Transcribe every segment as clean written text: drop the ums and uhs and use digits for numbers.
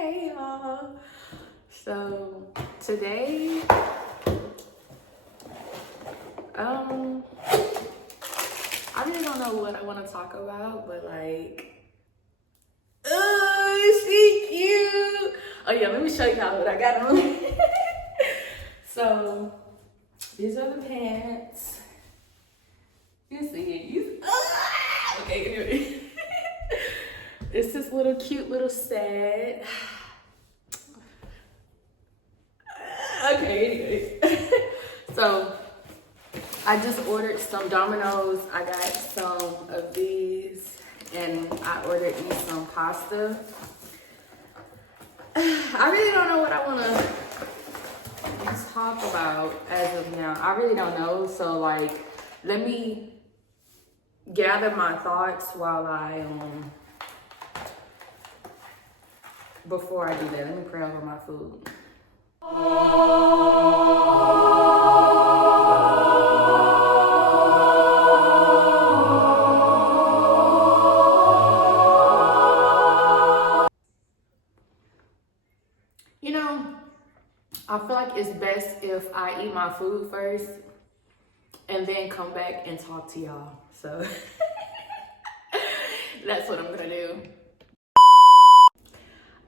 Hey y'all. So today, I really don't know what I want to talk about, but like, oh, she cute. Oh yeah, let me show y'all what I got on. So these are the pants. You see it? Okay, anyway. It's this little cute little set. Okay, anyway. So I just ordered some Domino's. I got some of these and I ordered me some pasta. I really don't know what I want to talk about as of now. I really don't know. So like, let me gather my thoughts while before I do that. Let me pray over my food. You know, I feel like it's best if I eat my food first and then come back and talk to y'all. So that's what I'm gonna do.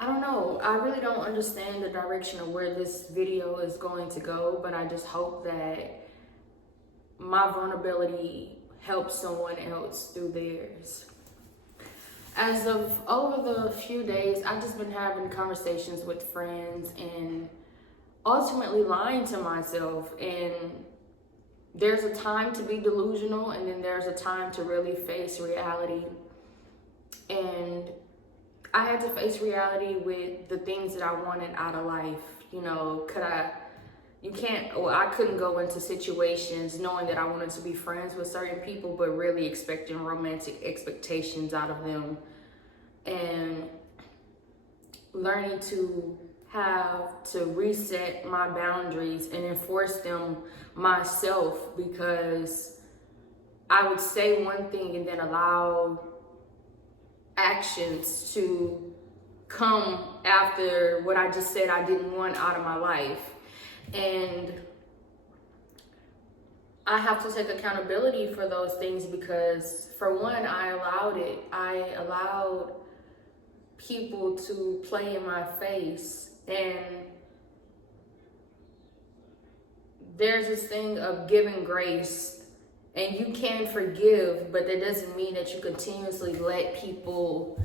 I don't know. I really don't understand the direction of where this video is going to go, but I just hope that my vulnerability helps someone else through theirs. As of over the few days, I've just been having conversations with friends and ultimately lying to myself. And there's a time to be delusional, and then there's a time to really face reality. And I had to face reality with the things that I wanted out of life. You know, I couldn't go into situations knowing that I wanted to be friends with certain people, but really expecting romantic expectations out of them. And learning to have to reset my boundaries and enforce them myself, because I would say one thing and then allow actions to come after what I just said I didn't want out of my life. And I have to take accountability for those things, because for one, I allowed it. I allowed people to play in my face. And there's this thing of giving grace. And you can forgive, but that doesn't mean that you continuously let people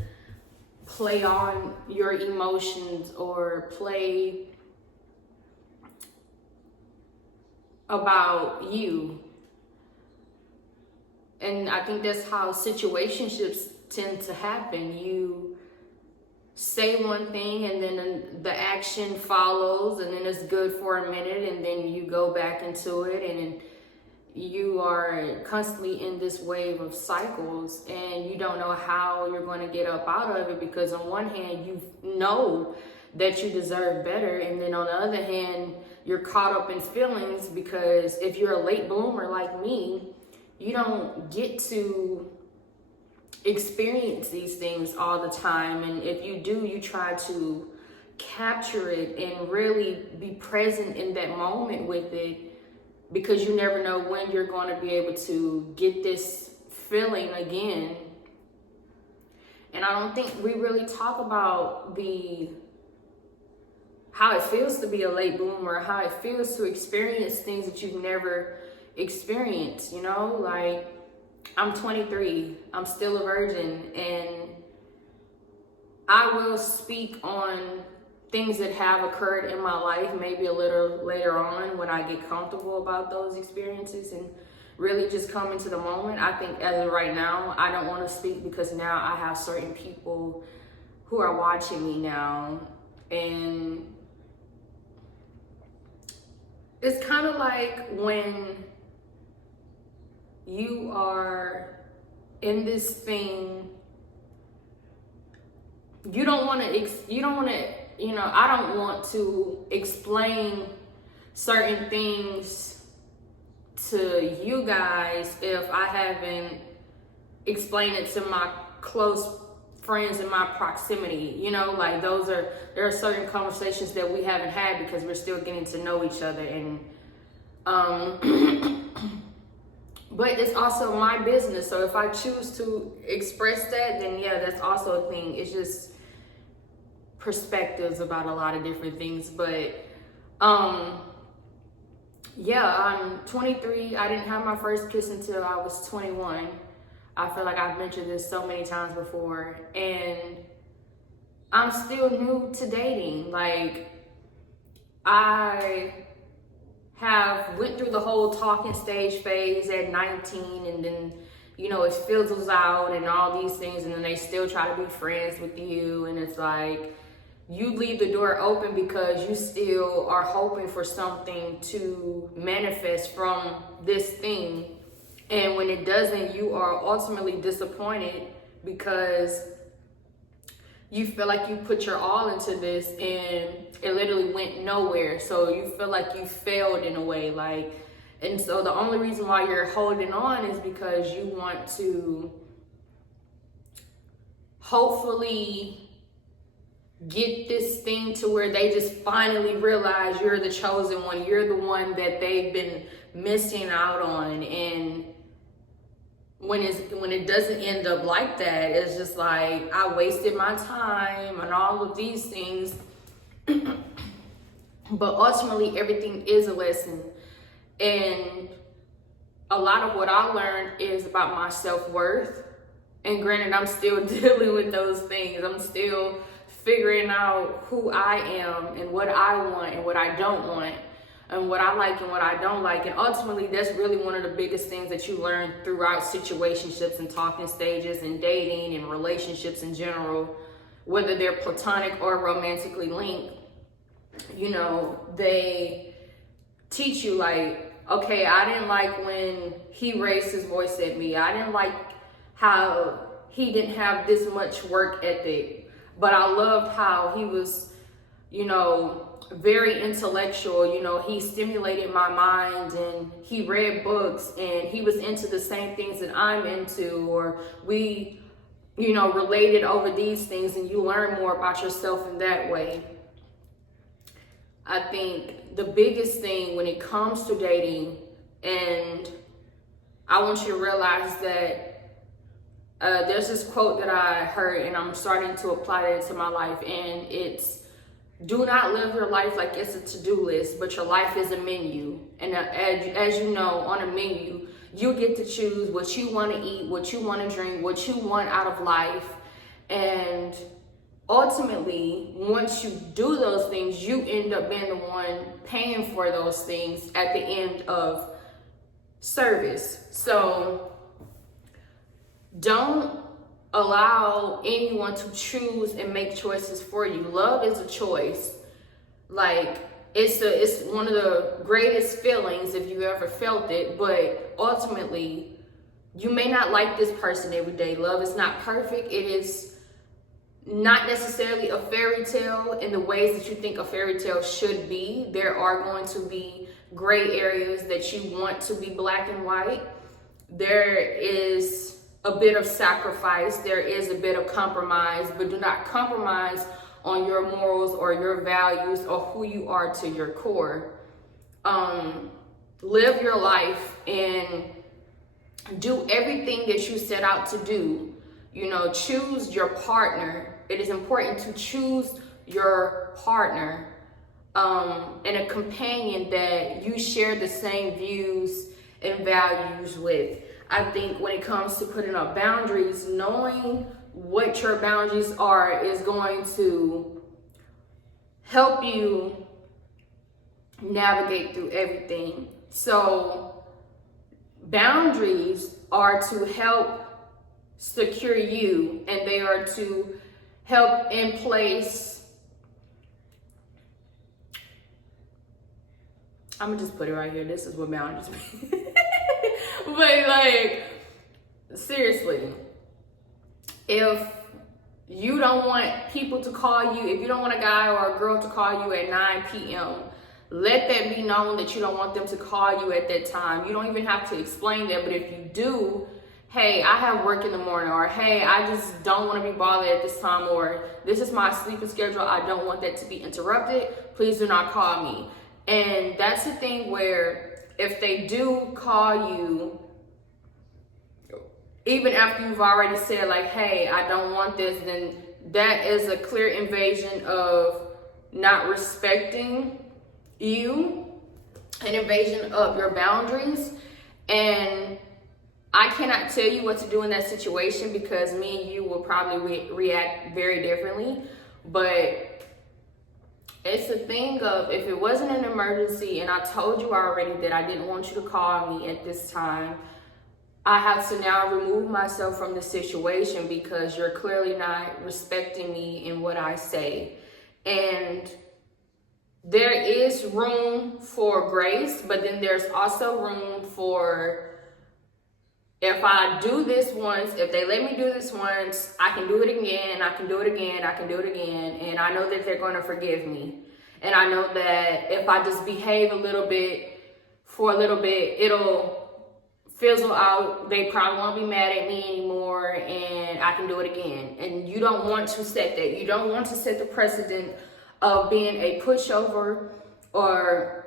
play on your emotions or play about you. And I think that's how situationships tend to happen. You say one thing and then the action follows, and then it's good for a minute, and then you go back into it, and you are constantly in this wave of cycles, and you don't know how you're going to get up out of it, because on one hand you know that you deserve better, and then on the other hand you're caught up in feelings, because if you're a late bloomer like me, you don't get to experience these things all the time. And if you do, you try to capture it and really be present in that moment with it, because you never know when you're going to be able to get this feeling again. And I don't think we really talk about how it feels to be a late bloomer, how it feels to experience things that you've never experienced, you know? Like, I'm 23, I'm still a virgin, and I will speak on things that have occurred in my life maybe a little later on when I get comfortable about those experiences and really just come into the moment. I think as of right now, I don't want to speak, because now I have certain people who are watching me now, and it's kind of like when you are in this thing, I don't want to explain certain things to you guys if I haven't explained it to my close friends in my proximity, you know, like there are certain conversations that we haven't had because we're still getting to know each other. And but it's also my business, so if I choose to express that, then yeah, that's also a thing. It's just perspectives about a lot of different things. But yeah, I'm 23. I didn't have my first kiss until I was 21. I feel like I've mentioned this so many times before, and I'm still new to dating. Like, I have went through the whole talking stage phase at 19, and then, you know, it fizzles out and all these things, and then they still try to be friends with you, and it's like you leave the door open because you still are hoping for something to manifest from this thing. And when it doesn't, you are ultimately disappointed because you feel like you put your all into this and it literally went nowhere. So you feel like you failed in a way, like, and so the only reason why you're holding on is because you want to hopefully get this thing to where they just finally realize you're the chosen one. You're the one that they've been missing out on. And when it doesn't end up like that, it's just like, I wasted my time and all of these things. But ultimately, everything is a lesson. And a lot of what I learned is about my self-worth. And granted, I'm still dealing with those things. I'm still figuring out who I am and what I want and what I don't want, and what I like and what I don't like. And ultimately, that's really one of the biggest things that you learn throughout situationships and talking stages and dating and relationships in general, whether they're platonic or romantically linked. You know, they teach you, like, okay, I didn't like when he raised his voice at me. I didn't like how he didn't have this much work ethic, but I loved how he was, you know, very intellectual. You know, he stimulated my mind and he read books and he was into the same things that I'm into, or we, you know, related over these things, and you learn more about yourself in that way. I think the biggest thing when it comes to dating, and I want you to realize that there's this quote that I heard and I'm starting to apply it into my life, and it's, do not live your life like it's a to-do list, but your life is a menu. And as you know, on a menu, you get to choose what you want to eat, what you want to drink, what you want out of life. And ultimately, once you do those things, you end up being the one paying for those things at the end of service. So don't allow anyone to choose and make choices for you. Love is a choice. Like, it's one of the greatest feelings if you ever felt it, but ultimately you may not like this person every day. Love is not perfect. It is not necessarily a fairy tale in the ways that you think a fairy tale should be. There are going to be gray areas that you want to be black and white. There is a bit of sacrifice, there is a bit of compromise, but do not compromise on your morals or your values or who you are to your core. Live your life and do everything that you set out to do. You know, choose your partner. It is important to choose your partner and a companion that you share the same views and values with. I think when it comes to putting up boundaries, knowing what your boundaries are is going to help you navigate through everything. So boundaries are to help secure you, and they are to help in place. I'm gonna just put it right here. This is what boundaries mean. But like, seriously, if you don't want people to call you, if you don't want a guy or a girl to call you at 9 p.m., let that be known that you don't want them to call you at that time. You don't even have to explain that, but if you do, hey, I have work in the morning, or hey, I just don't want to be bothered at this time, or this is my sleeping schedule, I don't want that to be interrupted, please do not call me. And that's the thing where if they do call you, even after you've already said like, hey, I don't want this, then that is a clear invasion of not respecting you, an invasion of your boundaries. And I cannot tell you what to do in that situation, because me and you will probably react very differently. But it's a thing of, if it wasn't an emergency and I told you already that I didn't want you to call me at this time, I have to now remove myself from the situation because you're clearly not respecting me in what I say. And there is room for grace, but then there's also room for, if I do this once, if they let me do this once, I can do it again, I can do it again, I can do it again. And I know that they're going to forgive me. And I know that if I just behave a little bit, for a little bit, it'll fizzle out. They probably won't be mad at me anymore, and I can do it again. And you don't want to set that. You don't want to set the precedent of being a pushover, or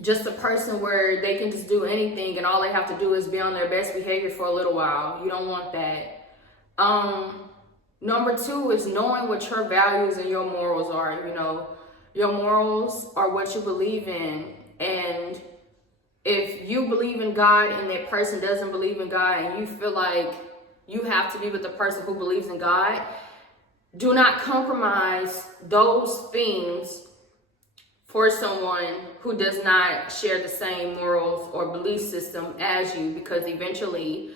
just a person where they can just do anything and all they have to do is be on their best behavior for a little while. You don't want that. Number two is knowing what your values and your morals are. You know, your morals are what you believe in. And if you believe in God and that person doesn't believe in God, and you feel like you have to be with the person who believes in God, do not compromise those things for someone who does not share the same morals or belief system as you, because eventually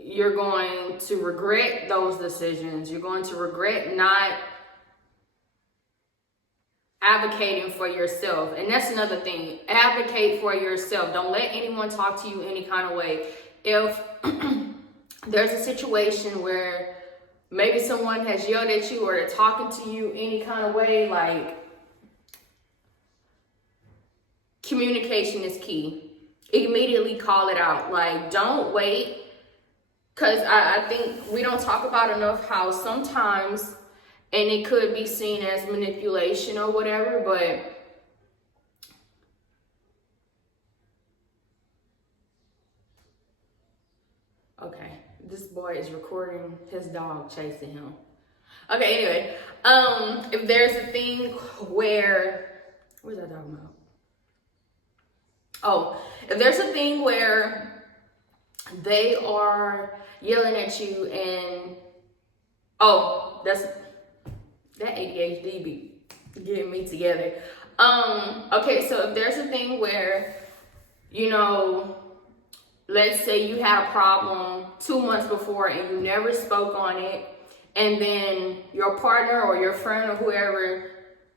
you're going to regret those decisions. You're going to regret not advocating for yourself. And that's another thing. Advocate for yourself. Don't let anyone talk to you any kind of way. If there's a situation where maybe someone has yelled at you or they're talking to you any kind of way, like, communication is key. Immediately call it out. Like, don't wait. Because I think we don't talk about enough how sometimes, and it could be seen as manipulation or whatever, but okay, this boy is recording his dog chasing him. Okay, anyway, if there's a thing where, what was I talking about? Oh, if there's a thing where they are yelling at you and, oh, that's, that ADHD be getting me together. Okay, so if there's a thing where, you know, let's say you had a problem 2 months before and you never spoke on it, and then your partner or your friend or whoever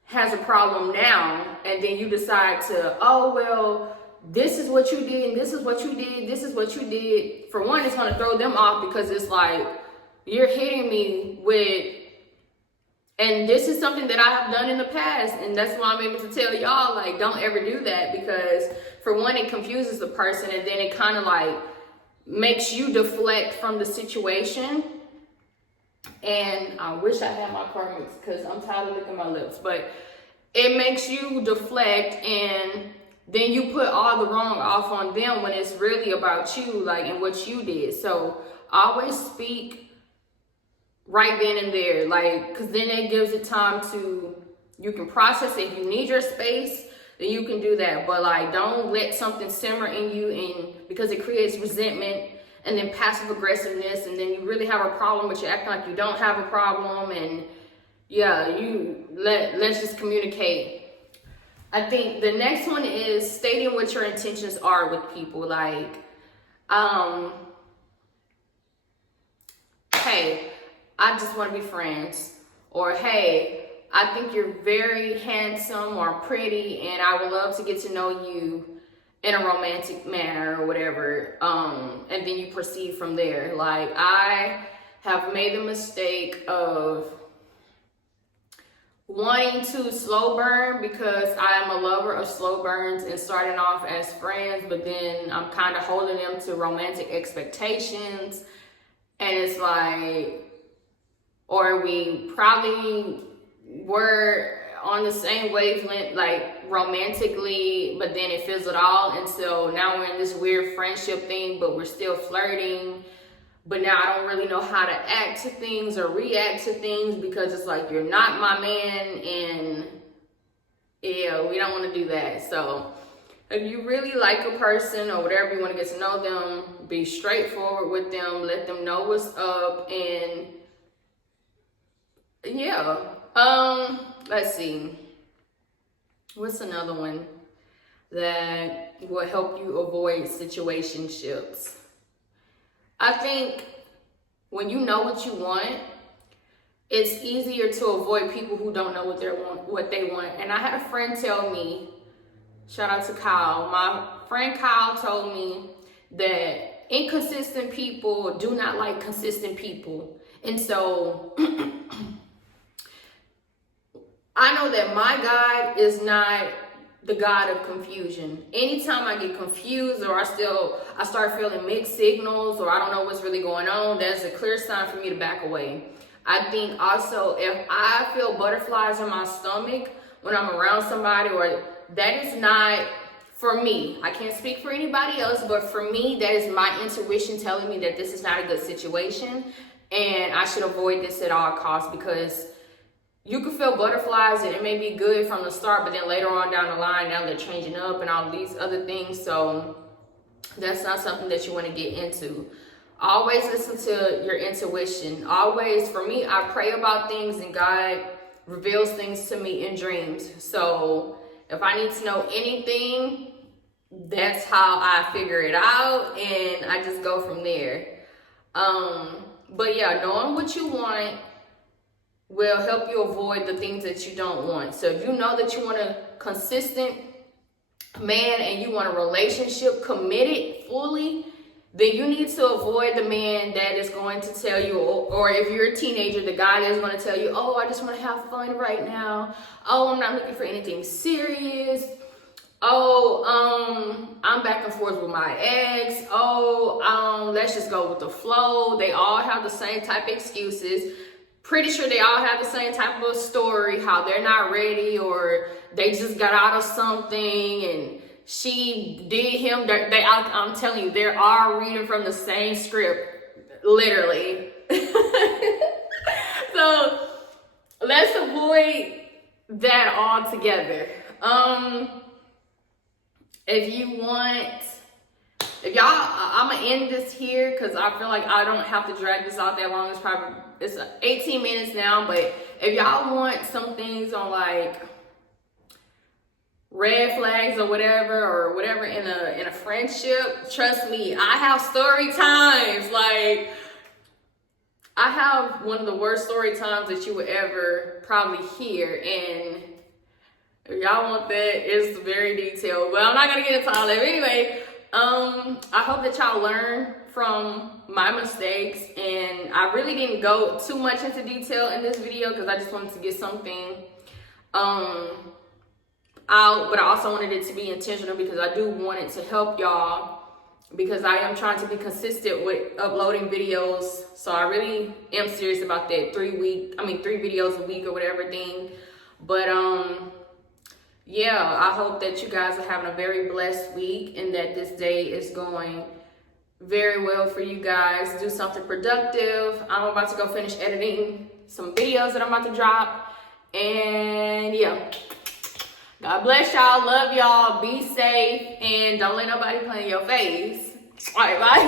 has a problem now, and then you decide to, oh, well, this is what you did, and this is what you did, this is what you did. For one, it's going to throw them off, because it's like, you're hitting me with, and this is something that I have done in the past, and that's why I'm able to tell y'all, like, don't ever do that, because for one, it confuses the person, and then it kind of like makes you deflect from the situation. And I wish I had my car mixed, because I'm tired of licking my lips, but it makes you deflect, and then you put all the wrong off on them when it's really about you, like, and what you did. So always speak right then and there, like, because then it gives it time to, you can process it. If you need your space, then you can do that. But like, don't let something simmer in you, and because it creates resentment and then passive aggressiveness, and then you really have a problem, but you act like you don't have a problem. And yeah, let's just communicate. I think the next one is stating what your intentions are with people. Like, hey, I just want to be friends. Or, hey, I think you're very handsome or pretty, and I would love to get to know you in a romantic manner or whatever. And then you proceed from there. Like, I have made the mistake of wanting to slow burn because I am a lover of slow burns and starting off as friends, but then I'm kind of holding them to romantic expectations. And it's like, or we probably were on the same wavelength, like romantically, but then it fizzled out. And so now we're in this weird friendship thing, but we're still flirting. But now I don't really know how to act to things or react to things because it's like, you're not my man, and yeah, we don't want to do that. So if you really like a person or whatever, you want to get to know them, be straightforward with them, let them know what's up, and yeah. Let's see. What's another one that will help you avoid situationships? I think when you know what you want, it's easier to avoid people who don't know what they want. And I had a friend tell me, shout out to Kyle. My friend Kyle told me that inconsistent people do not like consistent people. And so I know that my God is not the God of confusion. Anytime I get confused or I start feeling mixed signals or I don't know what's really going on, that's a clear sign for me to back away. I think also if I feel butterflies in my stomach when I'm around somebody, or that is not for me. I can't speak for anybody else, but for me, that is my intuition telling me that this is not a good situation and I should avoid this at all costs, because you can feel butterflies and it may be good from the start, but then later on down the line, now they're changing up and all these other things. So that's not something that you want to get into. Always listen to your intuition. Always, for me, I pray about things and God reveals things to me in dreams. So if I need to know anything, that's how I figure it out, and I just go from there. But yeah, knowing what you want will help you avoid the things that you don't want. So if you know that you want a consistent man and you want a relationship committed fully, then you need to avoid the man that is going to tell you, or if you're a teenager, the guy that's going to tell you, oh, I just want to have fun right now. Oh, I'm not looking for anything serious. Oh, I'm back and forth with my ex. Oh, let's just go with the flow. They all have the same type of excuses. Pretty sure they all have the same type of story, how they're not ready, or they just got out of something and she did him. I'm telling you, they're all reading from the same script, literally. So let's avoid that altogether. If y'all, I'm gonna end this here because I feel like I don't have to drag this out that long. It's 18 minutes now, but if y'all want some things on like red flags or whatever in a friendship, trust me, I have story times. Like, I have one of the worst story times that you would ever probably hear, and if y'all want that, it's very detailed, but I'm not gonna get into all that. But anyway, I hope that y'all learn from my mistakes, and I really didn't go too much into detail in this video because I just wanted to get something out, but I also wanted it to be intentional because I do want it to help y'all, because I am trying to be consistent with uploading videos. So I really am serious about that 3 videos a week or whatever thing. But yeah, I hope that you guys are having a very blessed week and that this day is going very well for you guys. Do something productive. I'm about to go finish editing some videos that I'm about to drop. And yeah, God bless y'all. Love y'all. Be safe. And don't let nobody play in your face. All right, bye.